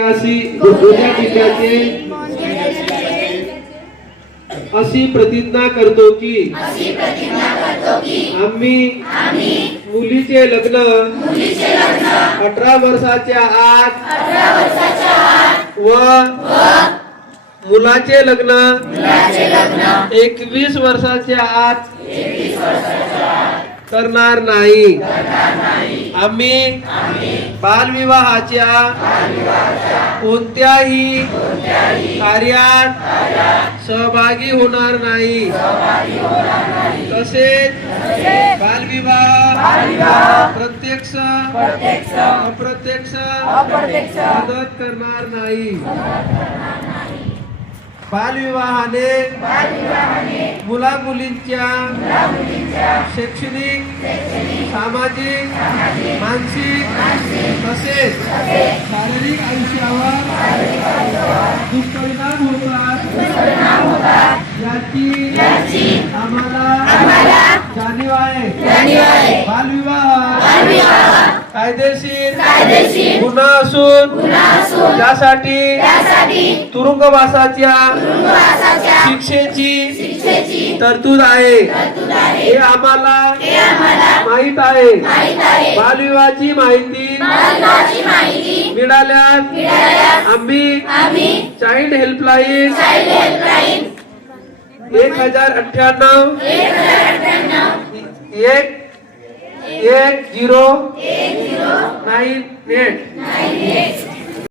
गोंदिया जिल्ह्याचे अशी प्रतिज्ञा करतो की आम्ही मुलीचे लग्न 18 वर्षाच्या आत व मुलाचे लग्न 21 वर्षाच्या आत करणार नाही। आम्ही बालविवाहाच्या कोणत्याही कार्यात सहभागी होणार नाही। तसेच बालविवाह प्रत्यक्ष अप्रत्यक्ष मदत करणार नाही। बालविवाहाने मुला मुलींच्या शैक्षणिक सामाजिक मानसिक तसेच शारीरिक आयुष्यावर दुष्परिणाम होतात याची आम्हाला जाणीव आहे। बालविवाह कायदेशीर गुन्हा असून त्यासाठी तुरुंगवासाच्या शिक्षेची तरतूद आहे हे आम्हाला माहित आहे। बालविवाहाची माहिती मिळाल्यास आम्ही चाइल्ड हेल्पलाईन 1098 1098